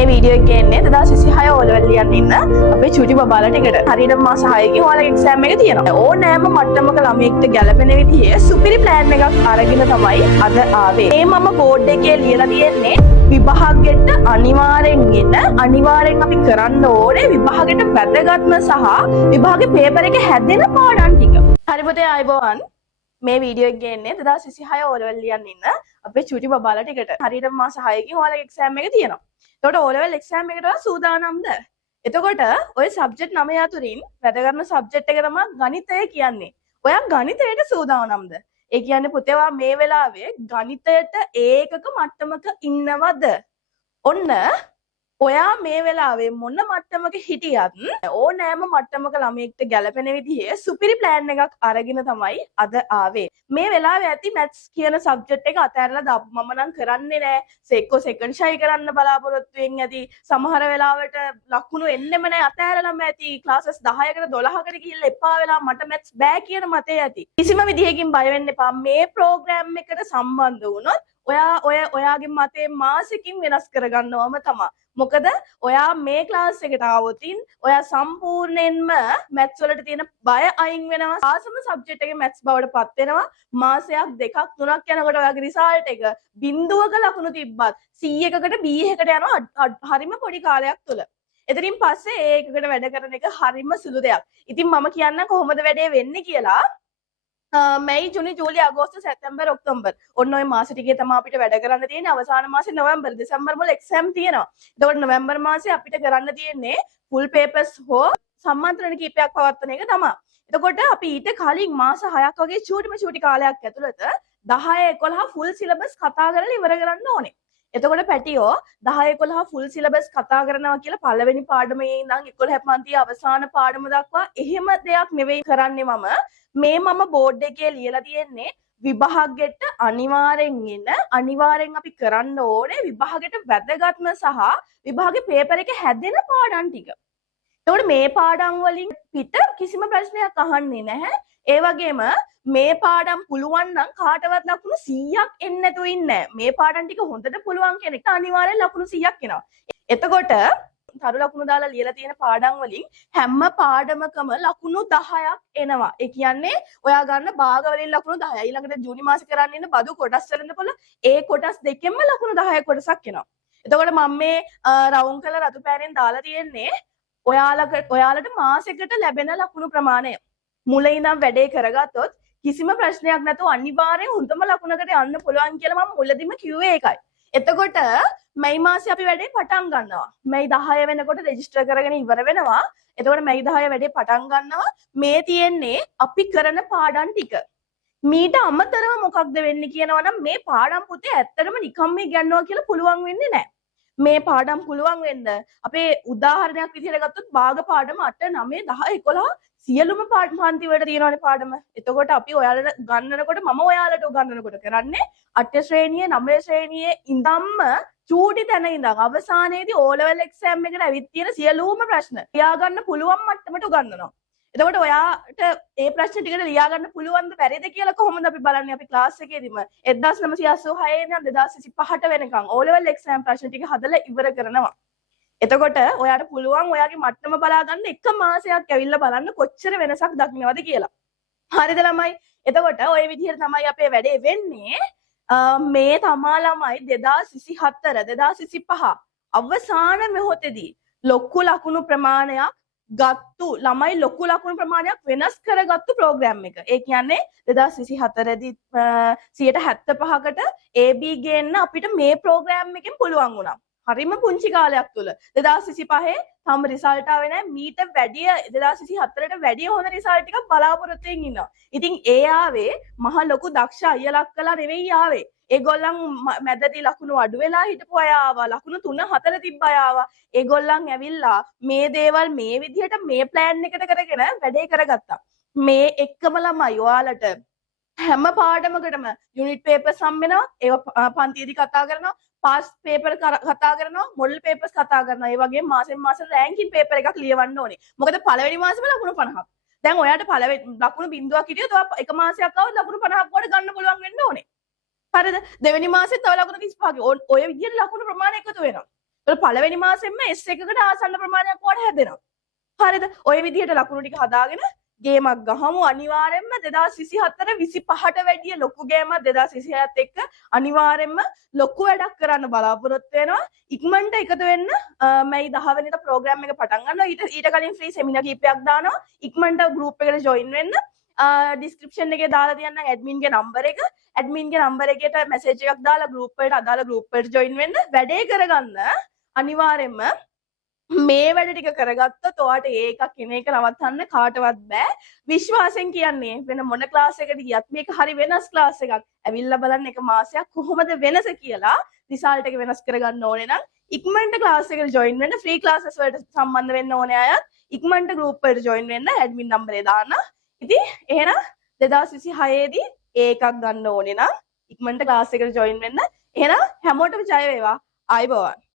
මේ වීඩියෝ එකේ එන්නේ 2026 O level ලියන්න ඉන්න අපේ චුටි බබාලා ටිකට. හරියට මාස 6කින් ඔයාලගේ එක්සෑම් එක තියෙනවා. ඕනෑම මට්ටමක ළමයෙක්ට ගැලපෙන විදිහේ සුපිරි ප්ලෑන් එකක් අරගෙන තමයි අද ආවේ. මේ මම බෝඩ් එකේ ලියලා තියෙන්නේ විභාගෙට අනිවාර්යෙන් අනිවාර්යෙන් අපි කරන්න ඕනේ විභාගෙට වැදගත්ම සහ විභාගේ පේපර් එක හැදෙන පාඩම් ටික. හරි පුතේ ආයිබෝවන්. මේ වීඩියෝ එකේ එන්නේ 2026 O level ලියන්න ඉන්න අපේ චුටි බබාලා ටිකට. හරියට මාස 6කින් ඔයාලගේ එක්සෑම් එක තියෙනවා. එතකොට O level exam එකට සූදානම්ද? එතකොට ඔය සබ්ජෙක්ට් 9 අතරින් වැදගත්ම සබ්ජෙක්ට් එක තමයි ගණිතය කියන්නේ. ඔයා ගණිතයට සූදානම්ද? ඒ කියන්නේ පුතේ ඔයා මේ වෙලාවේ ගණිතයට ඒකක මට්ටමක ඉන්නවද? ඔන්න ඔයා මේ වෙලාවේ මොන මට්ටමක හිටියත් ඕනෑම මට්ටමක ළමයෙක්ට ගැලපෙන විදිහේ සුපිරි ප්ලෑන් එකක් අරගෙන තමයි අද ආවේ. මේ වෙලාවේ ඇති මැත්ස් කියන සබ්ජෙක්ට් එක අතහැරලා මම නම් කරන්නේ නෑ. සෙක්කෝ සෙකන්ඩ් ෂයි කරන්න බලාපොරොත්තු වෙන්නේ ඇති. සමහර වෙලාවට ලකුණු එන්නෙම නෑ අතහැරලාම ඇති. ක්ලාසස් 10කට 12කට ගිහිල්ලා එපා වෙලා මට මැත්ස් බෑ කියන මතය ඇති. කිසිම විදිහකින් බය වෙන්න එපා. මේ ප්‍රෝග්‍රෑම් එකට සම්බන්ධ වුණොත් ඔයාගේ මතේ මාසෙකින් වෙනස් කරගන්නවම තමයි. මොකද ඔයා මේ ක්ලාස් එකට ආවොතින් ඔයා සම්පූර්ණයෙන්ම මැත්ස් වලට තියෙන බය අයින් වෙනවා. ආසම සබ්ජෙක්ට් එකේ මැත්ස් බවට පත් වෙනවා. මාසයක් දෙකක් තුනක් යනකොට ඔයාගේ රිසල්ට් එක බිඳුවක ලකුණු තිබ්බත් 100කට B එකකට යනවා හරිම පොඩි කාලයක් තුල. එතනින් පස්සේ ඒ එකකට වැඩ කරන එක හරිම සුළු දෙයක්. ඉතින් මම කියන්නම් කොහොමද වැඩේ වෙන්නේ කියලා. මැයි ජුනි ජූලි අගෝස්තු සැප්තැම්බර් ඔක්තෝබර් ඔන්න ඔය මාස ටිකේ තමයි අපිට වැඩ කරන්න තියෙන්නේ. අවසාන මාසේ නොවැම්බර් දෙසැම්බර් වල එක්සෑම් තියෙනවා. එතකොට නොවැම්බර් මාසේ අපිට කරන්න තියෙන්නේ ෆුල් පේපර්ස් හෝ සම්මන්ත්‍රණ කීපයක් පවත්වන එක තමයි. එතකොට අපි ඊට කලින් මාස 6ක් වගේ චූටි කාලයක් ඇතුළත 10 11 ෆුල් සිලබස් කතා කරලා ඉවර කරන්න ඕනේ. එතකොට පැටියෝ 10 11 ෆුල් සිලබස් කතා කරනවා කියලා පළවෙනි පාඩමේ ඉඳන් 11 පන්තියේ අවසාන පාඩම දක්වා එහෙම දෙයක් නෙවෙයි කරන්නේ මම බෝඩ් එකේ ලියලා තියෙන්නේ විභාගෙට අනිවාර්යෙන් අපි කරන්න ඕනේ විභාගෙට වැදගත්ම සහ විභාගේ පේපර් එක හැදෙන පාඩම් ටික. එතකොට මේ පාඩම් වලින් පිට කිසිම ප්‍රශ්නයක් අහන්නේ නැහැ. ඒ වගේම මේ පාඩම් පුළුවන් නම් කාටවත් ලකුණු 100ක් එන්නේ නැතුව ඉන්නේ. මේ පාඩම් ටික හොඳට පුළුවන් කෙනෙක්ට අනිවාර්යෙන් ලකුණු 100ක් එනවා. එතකොට තරු ලකුණු දාලා ලියලා තියෙන පාඩම් වලින් හැම පාඩමකම ලකුණු 10ක් එනවා. ඒ කියන්නේ ඔයා ගන්න භාග වලින් ලකුණු 10යි. ඊළඟට ජූනි මාසේ කරන්න ඉන්න බදු කොටස් වලින්ද පොළ ඒ කොටස් දෙකෙන්ම ලකුණු 10 කොටසක් එනවා. එතකොට මම මේ රවුම් කළ රතු පෑනෙන් දාලා තියෙන්නේ ඔයාලට මාසෙකට ලැබෙන ලකුණු ප්‍රමාණය. මුලින් ඉඳන් වැඩේ කරගත්තොත් කිසිම ප්‍රශ්නයක් නැතුව අනිවාර්යෙන් හොඳම ලකුණකට යන්න පුළුවන් කියලා මම මුලදීම කිව්වේ ඒකයි. එතකොට මැයි මාසේ අපි වැඩේ පටන් ගන්නවා. මැයි 10 වෙනකොට රෙජිස්ටර් කරගෙන ඉවර වෙනවා. එතකොට මැයි 10 වැඩේ පටන් ගන්නවා. මේ තියෙන්නේ අපි කරන පාඩම් ටික. මීට අමතරව මොකක්ද වෙන්නේ කියනවනම් මේ පාඩම් පුතේ ඇත්තටම නිකම්ම ඉගෙනනවා කියලා පුළුවන් වෙන්නේ නැහැ. මේ පාඩම් පුළුවන් වෙන්න අපේ උදාහරණයක් විදිහට ගත්තොත් භාග පාඩම 8 9 10 11 සියලුම පන්ති වලට තියෙනවානේ පාඩම. එතකොට අපි ඔයාලට ගන්නනකොට මම ඔයාලට උගන්වනකොට කරන්නේ 8 ශ්‍රේණියේ 9 ශ්‍රේණියේ ඉඳන්ම චූටි තැන ඉඳන් අවසානයේදී O level exam එකට ඇවිත් තියෙන සියලුම ප්‍රශ්න ලියා ගන්න පුළුවන් මට්ටමට උගන්වනවා. එතකොට ඔයාට ඒ ප්‍රශ්න ටිකට ලියා ගන්න පුළුවන්ද බැරිද කියලා කොහොමද අපි බලන්නේ අපි ක්ලාස් එකේදීම 1986 ඉඳන් 2025ට වෙනකන් O level exam ප්‍රශ්න ටික හදලා ඉවර කරනවා. එතකොට ඔයාට පුළුවන් ඔයාගේ මට්ටම බලා ගන්න එක මාසයක් ඇවිල්ලා බලන්න කොච්චර වෙනසක් දකින්නවද කියලා. හරිද ළමයි? එතකොට ওই විදිහට තමයි අපේ වැඩේ වෙන්නේ. මේ තමා ළමයි 2024 2025 අවසාන මොහොතේදී ලොකු ලකුණු ප්‍රමාණයක් ගත්තු ළමයි ලොකු ලකුණු ප්‍රමාණයක් වෙනස් කරගත්තු ප්‍රෝග්‍රෑම් එක. ඒ කියන්නේ 2024 දී 75%කට AB ගේන්න අපිට මේ ප්‍රෝග්‍රෑම් එකෙන් පුළුවන් වුණා. හරිම පුංචි කාලයක් තුල 2025 තම රිසල්ට් ආවේ නැහැ. මීට වැඩිය 2024ට වැඩිය හොඳ රිසල්ට් එකක් බලාපොරොත්තු වෙමින් ඉන්නවා. ඉතින් ඒ ආවේ මහ ලොකු දක්ෂ අයියලක් කළා නෙවෙයි ආවේ. ඒගොල්ලන් මැදදී ලකුණු අඩු වෙලා හිටපු අය ආවා. ලකුණු 3 4 තිබ්බ අය ආවා. ඒගොල්ලන් ඇවිල්ලා මේ දේවල් මේ විදිහට මේ ප්ලෑන් එකට කරගෙන වැඩේ කරගත්තා. මේ එක්කම ළමයි ඔයාලට හැම පාඩමකටම යුනිට් පේපර්ස් හම් වෙනවා. ඒවා පන්තියේදී කතා කරනවා. පාස් පේපර් කතා කරනවා. මොඩල් පේපර්ස් කතා කරනවා. ඒ වගේම මාසෙන් මාස රෑන්කින් පේපර් එකක් ලියවන්න ඕනේ. මොකද පළවෙනි මාසෙම ලකුණු 50ක්. දැන් ඔයාට පළවෙනි ලකුණු බිඳුවක් හිටියොත් ඔයා එක මාසයක් ආවොත් ලකුණු 50ක් වඩ ගන්න පුළුවන් වෙන්න ඕනේ. හරිද? දෙවෙනි මාසෙත් තව ලකුණු 35ක්. ඔය විදිහට ලකුණු ප්‍රමාණය එකතු වෙනවා. ඒතකොට පළවෙනි මාසෙම S1කට ආසන්න ප්‍රමාණයක් ඔයාලට හැදෙනවා. හරිද? ඔය විදිහට ලකුණු ටික හදාගෙන ගේමක් ගහමු. අනිවාර්යෙන්ම 2024 25ට වැඩිය ලොකු ගේමක් 2026ත් එක්ක අනිවාර්යෙන්ම ලොකු වැඩක් කරන්න බලාපොරොත්තු වෙනවා. ඉක්මනට එකතු වෙන්න. මැයි 10 වෙනිදා ප්‍රෝග්‍රෑම් එක පටන් ගන්නවා. ඊට කලින් ෆ්‍රී සෙමිනාර් කීපයක් දානවා. ඉක්මනට ගෲප් එකට ජොයින් වෙන්න. ඩිස්ක්‍රිප්ෂන් එකේ දාලා තියන්නම් ඇඩ්මින්ගේ නම්බර එක. ඇඩ්මින්ගේ නම්බර එකට මැසේජ් එකක් දාලා ගෲප් එකට අදාළ ගෲප් එකට ජොයින් වෙන්න. වැඩේ කරගන්න අනිවාර්යෙන්ම මේ වැඩ ටික කරගත්තොත් ඔයාට ඒක කෙන එක නවත්තන්න කාටවත් බෑ. විශ්වාසයෙන් කියන්නේ වෙන මොන ක්ලාස් එකකට ගියත් මේක හරි වෙනස් ක්ලාස් එකක්. ඇවිල්ලා බලන්න එක මාසයක් කොහොමද වෙනස කියලා රිසල්ට් එක වෙනස් කරගන්න ඕනේ නම් ඉක්මනට ක්ලාස් එකට ජොයින් වෙන්න. ෆ්‍රී ක්ලාසස් වලට සම්බන්ධ වෙන්න ඕනේ අයත් ඉක්මනට ගෲප් එකට ජොයින් වෙන්න. ඇඩ්මින් නම්බරේ දාන්න. ඉතින් එහෙනම් 2026 දී ඒකක් ගන්න ඕනේ නම් ඉක්මනට ක්ලාස් එකට ජොයින් වෙන්න. එහෙනම් හැමෝටම ජය වේවා. ආයුබෝවන්.